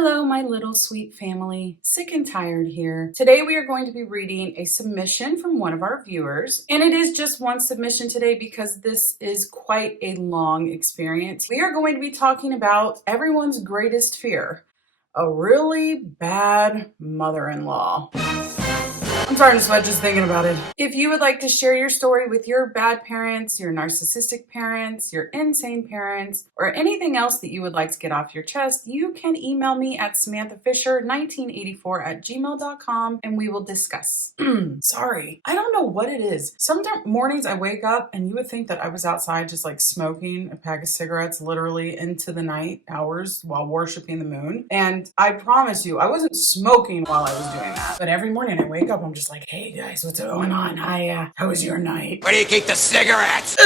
Hello, my little sweet family. Sick and tired here. Today we are going to be reading a submission from one of our viewers. And it is just one submission today because this is quite a long experience. We are going to be talking about everyone's greatest fear, a really bad mother-in-law. I'm starting to sweat just thinking about it. If you would like to share your story with your bad parents, your narcissistic parents, your insane parents, or anything else that you would like to get off your chest, you can email me at samanthafisher1984@gmail.com and we will discuss. Sorry, I don't know what it is. Some mornings I wake up and you would think that I was outside just like smoking a pack of cigarettes literally into the night hours while worshiping the moon. And I promise you, I wasn't smoking while I was doing that. But every morning I wake up, I'm just like, hey guys, what's going on? Hi, how was your night? Where do you keep the cigarettes?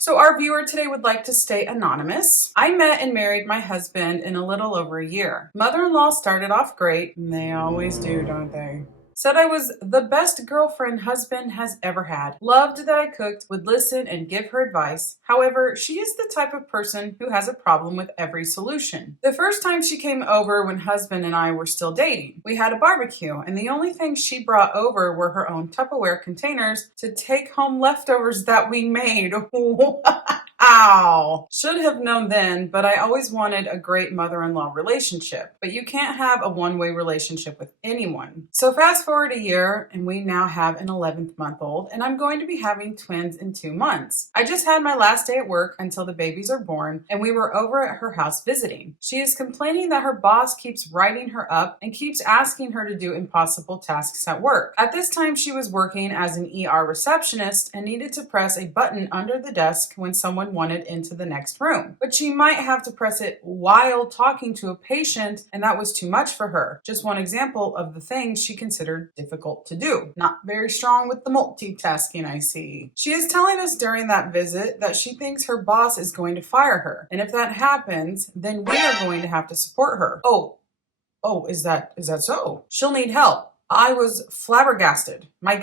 So our viewer today would like to stay anonymous. I met and married my husband in a little over a year. Mother-in-law started off great, and they always do, don't they? Said I was the best girlfriend husband has ever had. Loved that I cooked, would listen and give her advice. However, she is the type of person who has a problem with every solution. The first time she came over when husband and I were still dating, we had a barbecue and the only thing she brought over were her own Tupperware containers to take home leftovers that we made. Ow! Should have known then, but I always wanted a great mother-in-law relationship. But you can't have a one-way relationship with anyone. So fast forward a year, and we now have an 11th-month-old, and I'm going to be having twins in 2 months. I just had my last day at work until the babies are born, and we were over at her house visiting. She is complaining that her boss keeps writing her up and keeps asking her to do impossible tasks at work. At this time, she was working as an ER receptionist and needed to press a button under the desk when someone wanted into the next room. But she might have to press it while talking to a patient, and that was too much for her. Just one example of the things she considered difficult to do. Not very strong with the multitasking, I see. She is telling us during that visit that she thinks her boss is going to fire her. And if that happens, then we are going to have to support her. Oh, is that so? She'll need help. I was flabbergasted. My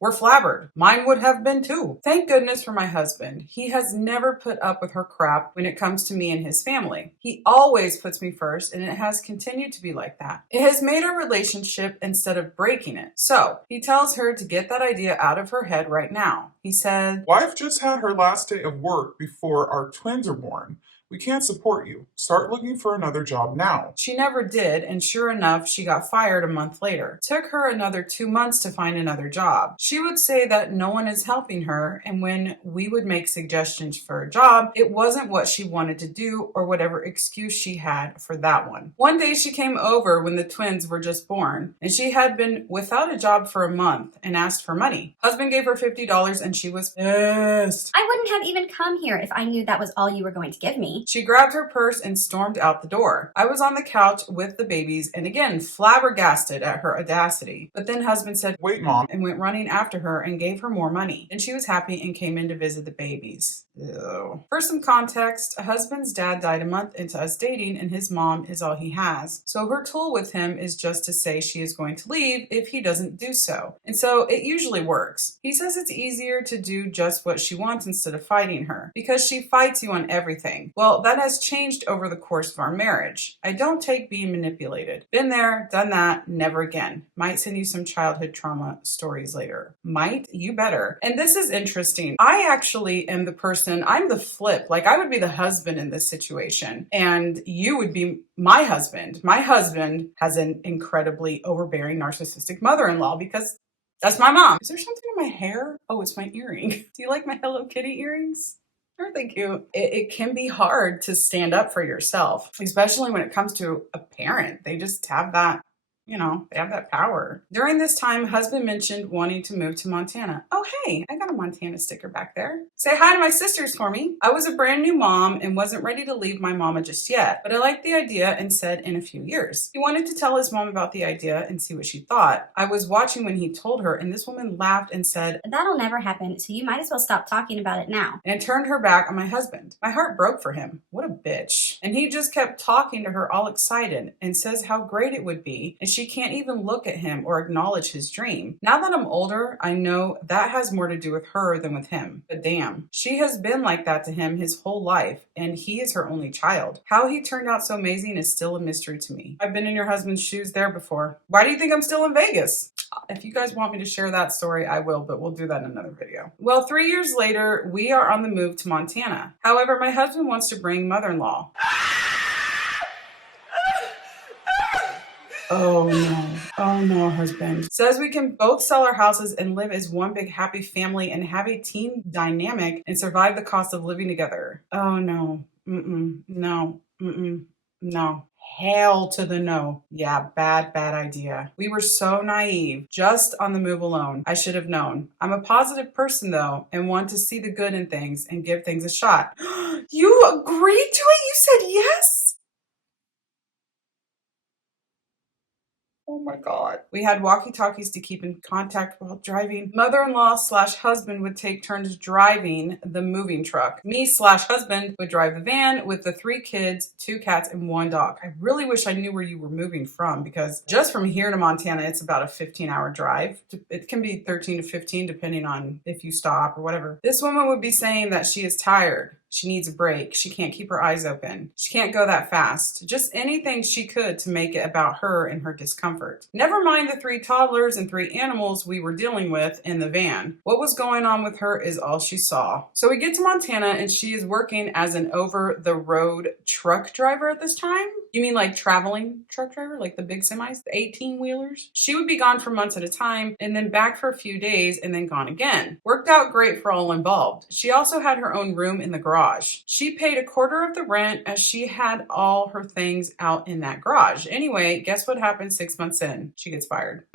we're flabbered. Mine would have been too. Thank goodness for my husband. He has never put up with her crap when it comes to me and his family. He always puts me first, and it has continued to be like that. It has made our relationship instead of breaking it. So he tells her to get that idea out of her head right now. He said, "Wife just had her last day of work before our twins are born. We can't support you. Start looking for another job now." She never did, and sure enough, she got fired a month later. Took her another 2 months to find another job. She would say that no one is helping her, and when we would make suggestions for a job, it wasn't what she wanted to do or whatever excuse she had for that one. One day she came over when the twins were just born, and she had been without a job for a month and asked for money. Husband gave her $50 and she was pissed. I wouldn't have even come here if I knew that was all you were going to give me. She grabbed her purse and stormed out the door. I was on the couch with the babies and again flabbergasted at her audacity. But then husband said, "Wait, Mom," and went running after her and gave her more money. And she was happy and came in to visit the babies. Ew. For some context, husband's dad died a month into us dating and his mom is all he has. So her tool with him is just to say she is going to leave if he doesn't do so. And so it usually works. He says it's easier to do just what she wants instead of fighting her because she fights you on everything. Well, that has changed over the course of our marriage. I don't take being manipulated. Been there, done that, never again. Might send you some childhood trauma stories later. Might? You better. And this is interesting. I actually am the person, I'm the flip. Like I would be the husband in this situation and you would be my husband. My husband has an incredibly overbearing narcissistic mother-in-law because that's my mom. Is there something in my hair? Oh, it's my earring. Do you like my Hello Kitty earrings? Aren't they cute? It can be hard to stand up for yourself, especially when it comes to a parent. They just have that, they have that power. During this time, husband mentioned wanting to move to Montana. Oh, hey, I got a Montana sticker back there. Say hi to my sisters for me. I was a brand new mom and wasn't ready to leave my mama just yet, but I liked the idea and said in a few years. He wanted to tell his mom about the idea and see what she thought. I was watching when he told her, and this woman laughed and said, "That'll never happen, so you might as well stop talking about it now." And turned her back on my husband. My heart broke for him. What a bitch. And he just kept talking to her all excited and says how great it would be. And she can't even look at him or acknowledge his dream. Now that I'm older, I know that has more to do with her than with him. But damn, she has been like that to him his whole life, and he is her only child. How he turned out so amazing is still a mystery to me. I've been in your husband's shoes there before. Why do you think I'm still in Vegas? If you guys want me to share that story, I will, but we'll do that in another video. Well, 3 years later, we are on the move to Montana. However, my husband wants to bring mother-in-law. Oh no, husband. Says we can both sell our houses and live as one big happy family and have a team dynamic and survive the cost of living together. Oh no. No. No. Hell to the no. Yeah, bad idea. We were so naive, just on the move alone. I should have known. I'm a positive person though, and want to see the good in things and give things a shot. You agreed to it? You said yes? Oh my God. We had walkie-talkies to keep in contact while driving. Mother-in-law/husband would take turns driving the moving truck. Me/husband would drive the van with the 3 kids, 2 cats, and 1 dog. I really wish I knew where you were moving from, because just from here to Montana, it's about a 15-hour drive. It can be 13 to 15 depending on if you stop or whatever. This woman would be saying that she is tired. She needs a break. She can't keep her eyes open. She can't go that fast. Just anything she could to make it about her and her discomfort. Never mind the 3 toddlers and 3 animals we were dealing with in the van. What was going on with her is all she saw. So we get to Montana and she is working as an over-the-road truck driver at this time. You mean like traveling truck driver? Like the big semis? The 18-wheelers? She would be gone for months at a time and then back for a few days and then gone again. Worked out great for all involved. She also had her own room in the garage. She paid a quarter of the rent as she had all her things out in that garage. Anyway, guess what happened 6 months in? She gets fired.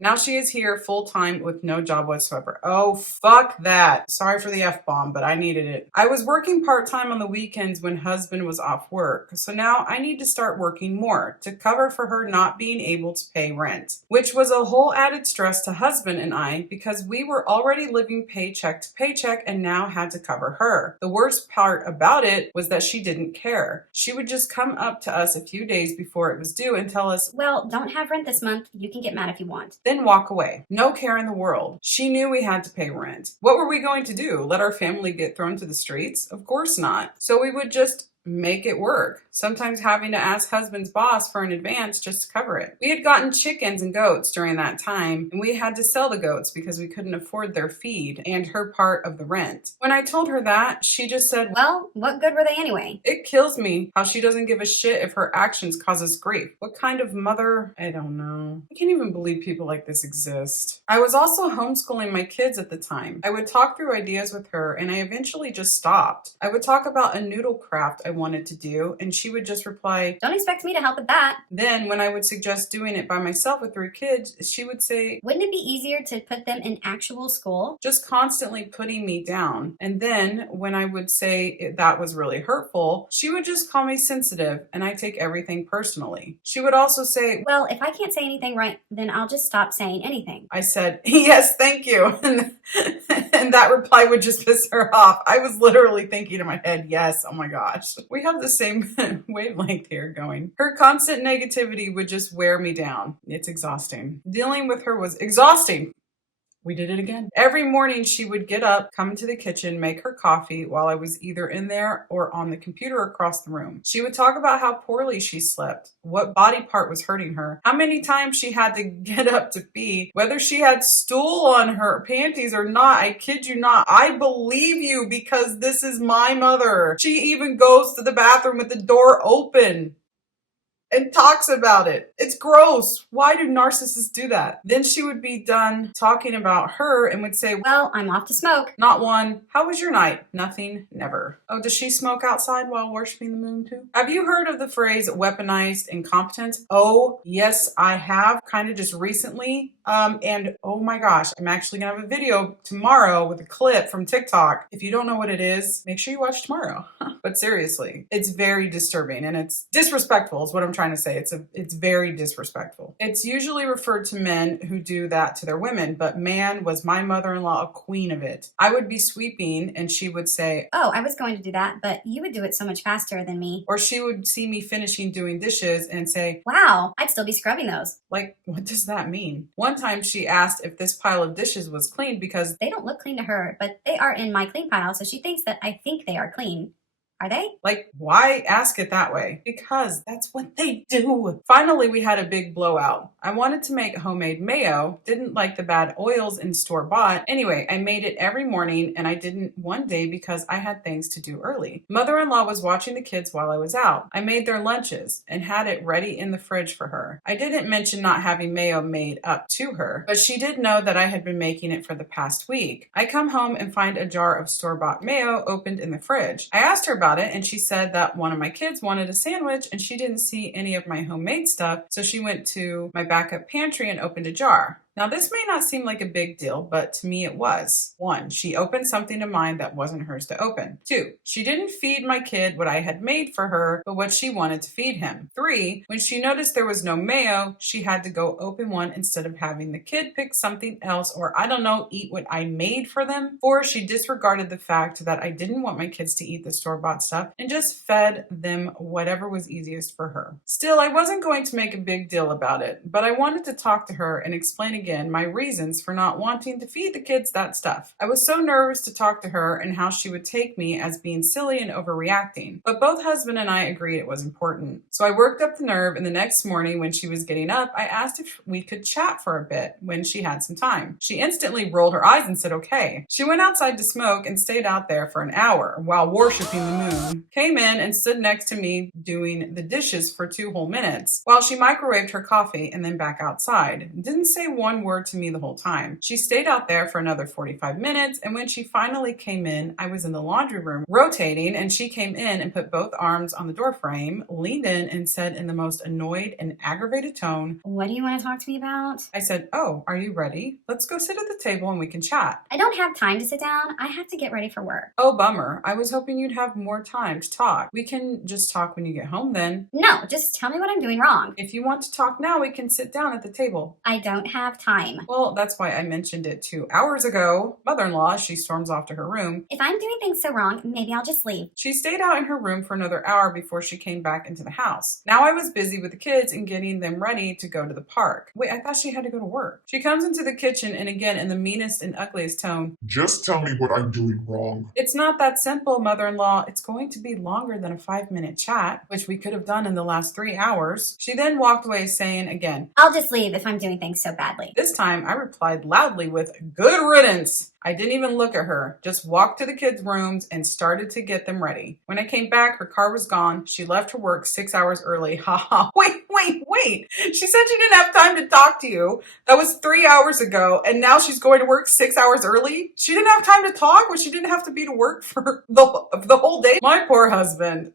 Now she is here full-time with no job whatsoever. Oh, fuck that. Sorry for the F-bomb, but I needed it. I was working part-time on the weekends when husband was off work. So now I need to start working more to cover for her not being able to pay rent, which was a whole added stress to husband and I because we were already living paycheck to paycheck and now had to cover her. The worst part about it was that she didn't care. She would just come up to us a few days before it was due and tell us, well, don't have rent this month. You can get mad if you want. Then walk away. No care in the world. She knew we had to pay rent. What were we going to do? Let our family get thrown to the streets? Of course not. So we would just make it work, sometimes having to ask husband's boss for an advance just to cover it. We had gotten chickens and goats during that time, and we had to sell the goats because we couldn't afford their feed and her part of the rent. When I told her that, she just said, well, what good were they anyway? It kills me how she doesn't give a shit if her actions cause us grief. What kind of mother? I don't know. I can't even believe people like this exist. I was also homeschooling my kids at the time. I would talk through ideas with her, and I eventually just stopped. I would talk about a noodle craft I wanted to do, and she would just reply, don't expect me to help with that. Then when I would suggest doing it by myself with 3 kids, she would say, wouldn't it be easier to put them in actual school? Just constantly putting me down. And then when I would say that was really hurtful, she would just call me sensitive and I take everything personally. She would also say, well, if I can't say anything right, then I'll just stop saying anything. I said, yes, thank you. And that reply would just piss her off. I was literally thinking in my head, yes, oh my gosh. We have the same wavelength here going. Her constant negativity would just wear me down. It's exhausting. Dealing with her was exhausting. We did it again. Every morning she would get up, come into the kitchen, make her coffee while I was either in there or on the computer across the room. She would talk about how poorly she slept, what body part was hurting her, how many times she had to get up to pee, whether she had stool on her panties or not. I kid you not. I believe you because this is my mother. She even goes to the bathroom with the door open and talks about it. It's gross. Why do narcissists do that? Then she would be done talking about her and would say, well, I'm off to smoke. Not one. How was your night? Nothing. Never. Oh, does she smoke outside while worshiping the moon too? Have you heard of the phrase weaponized incompetence? Oh, yes, I have. Kind of just recently. And oh my gosh, I'm actually gonna have a video tomorrow with a clip from TikTok. If you don't know what it is, make sure you watch tomorrow. But seriously, it's very disturbing and it's disrespectful is what I'm trying trying to say. It's very disrespectful. It's usually referred to men who do that to their women, but man, was my mother-in-law a queen of it. I would be sweeping and she would say, "Oh, I was going to do that, but you would do it so much faster than me." or she would see me finishing doing dishes and say, "Wow, I'd still be scrubbing those." like, what does that mean? One time she asked if this pile of dishes was clean because They don't look clean to her, but they are in my clean pile, so she thinks that I think they are clean. Are they? like, why ask it that way? Because that's what they do. Finally, we had a big blowout. I wanted to make homemade mayo, didn't like the bad oils in store-bought. Anyway, I made it every morning and I didn't one day because I had things to do early. Mother-in-law was watching the kids while I was out. I made their lunches and had it ready in the fridge for her. I didn't mention not having mayo made up to her, but she did know that I had been making it for the past week. I come home and find a jar of store-bought mayo opened in the fridge. I asked her about it and she said that one of my kids wanted a sandwich and she didn't see any of my homemade stuff, so she went to my backup pantry and opened a jar. Now, this may not seem like a big deal, but to me it was. 1, she opened something of mine that wasn't hers to open. 2, she didn't feed my kid what I had made for her, but what she wanted to feed him. 3, when she noticed there was no mayo, she had to go open one instead of having the kid pick something else or, I don't know, eat what I made for them. 4, she disregarded the fact that I didn't want my kids to eat the store-bought stuff and just fed them whatever was easiest for her. Still, I wasn't going to make a big deal about it, but I wanted to talk to her and explain again my reasons for not wanting to feed the kids that stuff. I was so nervous to talk to her and how she would take me as being silly and overreacting, but both husband and I agreed it was important. So I worked up the nerve, and the next morning when she was getting up, I asked if we could chat for a bit when she had some time. She instantly rolled her eyes and said okay. She went outside to smoke and stayed out there for an hour while worshiping the moon, came in and stood next to me doing the dishes for 2 whole minutes while she microwaved her coffee and then back outside. Didn't say one word to me the whole time. She stayed out there for another 45 minutes, and when she finally came in, I was in the laundry room rotating, and she came in and put both arms on the door frame, leaned in, and said in the most annoyed and aggravated tone, "What do you want to talk to me about?" I said, "Oh, are you ready? Let's go sit at the table and we can chat." "I don't have time to sit down. I have to get ready for work." "Oh, bummer. I was hoping you'd have more time to talk. We can just talk when you get home then." "No, just tell me what I'm doing wrong." "If you want to talk now, we can sit down at the table." "I don't have time." "Well, that's why I mentioned it 2 hours ago." Mother-in-law, she storms off to her room. "If I'm doing things so wrong, maybe I'll just leave." She stayed out in her room for another hour before she came back into the house. Now I was busy with the kids and getting them ready to go to the park. Wait, I thought she had to go to work. She comes into the kitchen and again in the meanest and ugliest tone, Just tell me what I'm doing wrong. "It's not that simple, mother-in-law. It's going to be longer than a 5-minute chat, which we could have done in the last 3 hours." She then walked away saying again, "I'll just leave if I'm doing things so badly." This time I replied loudly with, "Good riddance." I didn't even look at her, just walked to the kids' rooms and started to get them ready. When I came back, her car was gone. She left her work 6 hours early. Ha ha. Wait. She said she didn't have time to talk to you. That was 3 hours ago, and now she's going to work 6 hours early? She didn't have time to talk when she didn't have to be to work for the whole day? My poor husband.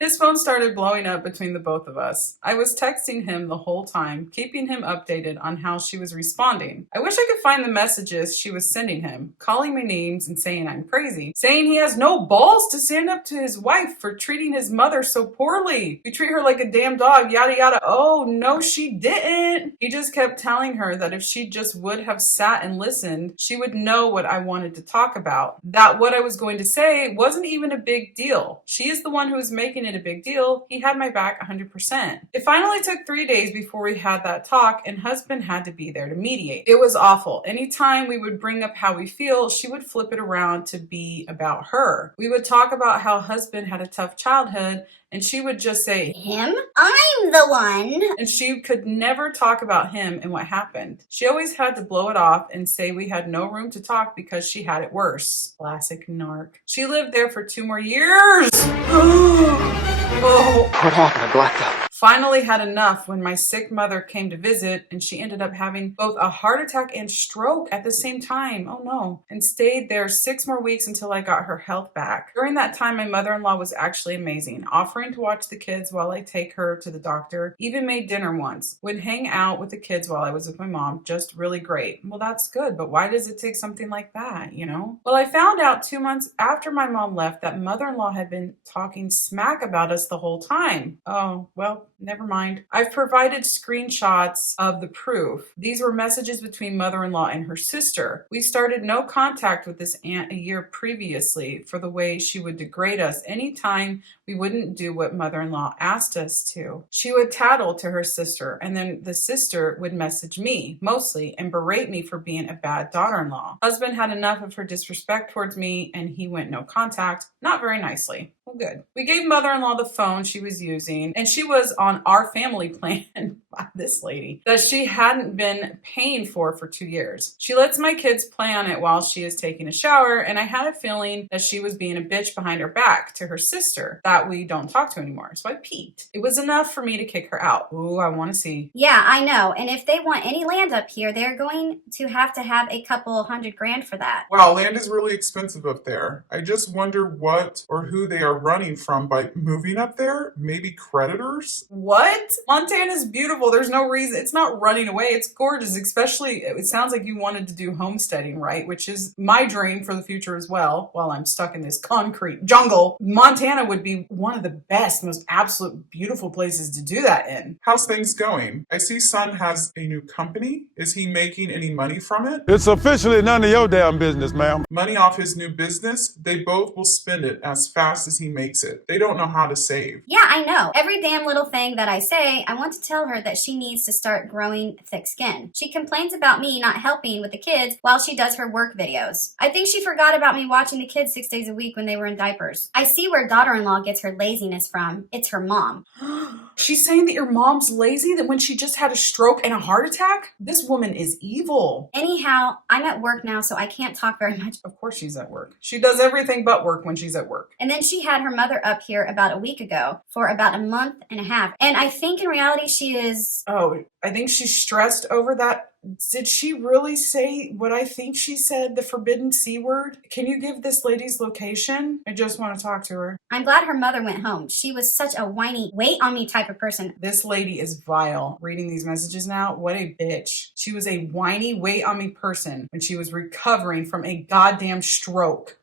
His phone started blowing up between the both of us. I was texting him the whole time, keeping him updated on how she was responding. I wish I could find the messages she was sending him, calling me names and saying I'm crazy, saying he has no balls to stand up to his wife for treating his mother so poorly. "We treat her like a damn dog, yada yada." Oh, no, she didn't. He just kept telling her that if she just would have sat and listened, she would know what I wanted to talk about. That what I was going to say wasn't even a big deal. She is the one who was making it a big deal. He had my back 100%. It finally took 3 days before we had that talk, and husband had to be there to mediate. It was awful. Anytime we would bring up how we feel, she would flip it around to be about her. We would talk about how husband had a tough childhood, and she would just say, "Him? I'm the one." and she could never talk about him and what happened. She always had to blow it off and say we had no room to talk because she had it worse. Classic narc. She lived there for 2 more years. Oh. What happened? I blacked out. Finally had enough when my sick mother came to visit, and she ended up having both a heart attack and stroke at the same time. Oh no. And stayed there 6 more weeks until I got her health back. During that time, my mother-in-law was actually amazing, offering to watch the kids while I take her to the doctor, even made dinner once, would hang out with the kids while I was with my mom, just really great. Well, that's good, but why does it take something like that, you know? Well, I found out 2 months after my mom left that mother-in-law had been talking smack about us the whole time. Oh, well, never mind. I've provided screenshots of the proof. These were messages between mother-in-law and her sister. We started no contact with this aunt a year previously for the way she would degrade us anytime we wouldn't do what mother-in-law asked us to. She would tattle to her sister, and then the sister would message me, mostly, and berate me for being a bad daughter-in-law. Husband had enough of her disrespect towards me, and he went no contact. Not very nicely. Well, good. We gave mother-in-law the phone she was using, and she was on our family plan, this lady, that she hadn't been paying for 2 years. She lets my kids play on it while she is taking a shower, and I had a feeling that she was being a bitch behind her back to her sister that we don't talk to anymore. So I peeked. It was enough for me to kick her out. Ooh, I want to see. Yeah, I know. And if they want any land up here, they're going to have a couple $100,000 for that. Wow, land is really expensive up there. I just wonder what or who they are running from by moving up there. Maybe creditors? What? Montana's beautiful. There's no reason. It's not running away. It's gorgeous, especially it sounds like you wanted to do homesteading, right? Which is my dream for the future as well. While I'm stuck in this concrete jungle, Montana would be one of the best, most absolute beautiful places to do that in. How's things going? I see son has a new company. Is he making any money from it? It's officially none of your damn business, ma'am. Money off his new business? They both will spend it as fast as he makes it. They don't know how to save. Yeah, I know. Every damn little thing that I say, I want to tell her that she needs to start growing thick skin. She complains about me not helping with the kids while she does her work videos. I think she forgot about me watching the kids 6 days a week when they were in diapers. I see where daughter-in-law gets her laziness from. It's her mom. She's saying that your mom's lazy, that when she just had a stroke and a heart attack? This woman is evil. Anyhow, I'm at work now, so I can't talk very much. Of course she's at work. She does everything but work when she's at work. And then she had her mother up here about a week ago for about a month and a half. And I think in reality she is... Oh, I think she's stressed over that. Did she really say what I think she said, the forbidden C word? Can you give this lady's location? I just want to talk to her. I'm glad her mother went home. She was such a whiny, wait on me type of person. This lady is vile. Reading these messages now, what a bitch. She was a whiny, wait on me person when she was recovering from a goddamn stroke.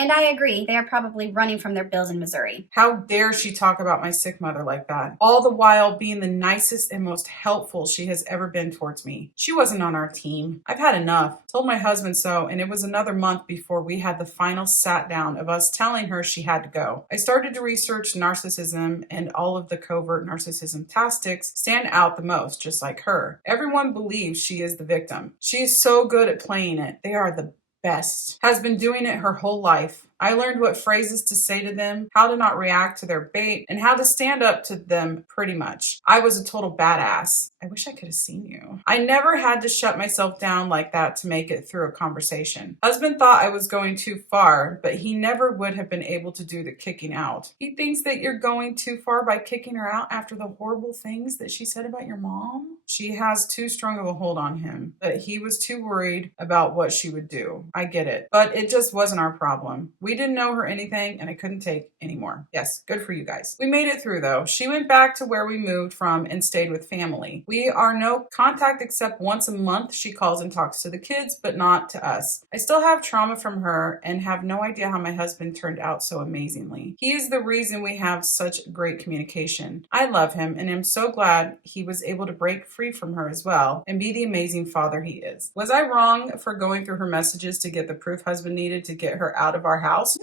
And I agree, they are probably running from their bills in Missouri. How dare she talk about my sick mother like that? All the while being the nicest and most helpful she has ever been towards me. She wasn't on our team. I've had enough. Told my husband so, and it was another month before we had the final sat down of us telling her she had to go. I started to research narcissism, and all of the covert narcissism tactics stand out the most, just like her. Everyone believes she is the victim. She is so good at playing it. They are the best. Has been doing it her whole life. I learned what phrases to say to them, how to not react to their bait, and how to stand up to them pretty much. I was a total badass. I wish I could have seen you. I never had to shut myself down like that to make it through a conversation. Husband thought I was going too far, but he never would have been able to do the kicking out. He thinks that you're going too far by kicking her out after the horrible things that she said about your mom. She has too strong of a hold on him, but he was too worried about what she would do. I get it, but it just wasn't our problem. We didn't know her anything, and I couldn't take anymore. Yes, good for you guys. We made it through though. She went back to where we moved from and stayed with family. We are no contact except once a month. She calls and talks to the kids, but not to us. I still have trauma from her and have no idea how my husband turned out so amazingly. He is the reason we have such great communication. I love him and am so glad he was able to break free from her as well and be the amazing father he is. Was I wrong for going through her messages to get the proof husband needed to get her out of our house?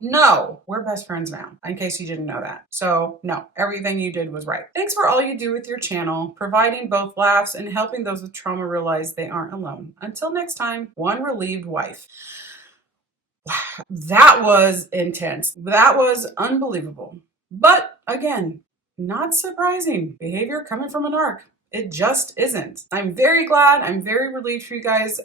No, we're best friends now, in case you didn't know that. So no, everything you did was right. Thanks for all you do with your channel, providing both laughs and helping those with trauma realize they aren't alone. Until next time, one relieved wife. Wow, that was intense. That was unbelievable. But again, not surprising behavior coming from a narc. It just isn't. I'm very glad. I'm very relieved for you guys.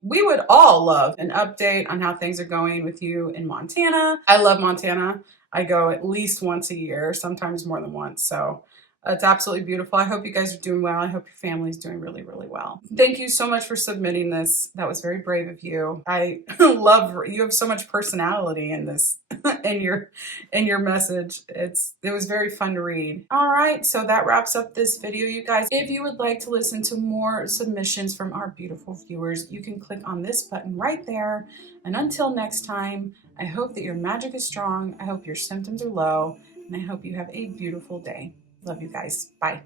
We would all love an update on how things are going with you in Montana. I love Montana. I go at least once a year, sometimes more than once. So it's absolutely beautiful. I hope you guys are doing well. I hope your family's doing really, really well. Thank you so much for submitting this. That was very brave of you. I love, you have so much personality in this, in your message. It was very fun to read. All right, so that wraps up this video, you guys. If you would like to listen to more submissions from our beautiful viewers, you can click on this button right there. And until next time, I hope that your magic is strong. I hope your symptoms are low. and I hope you have a beautiful day. Love you guys. Bye.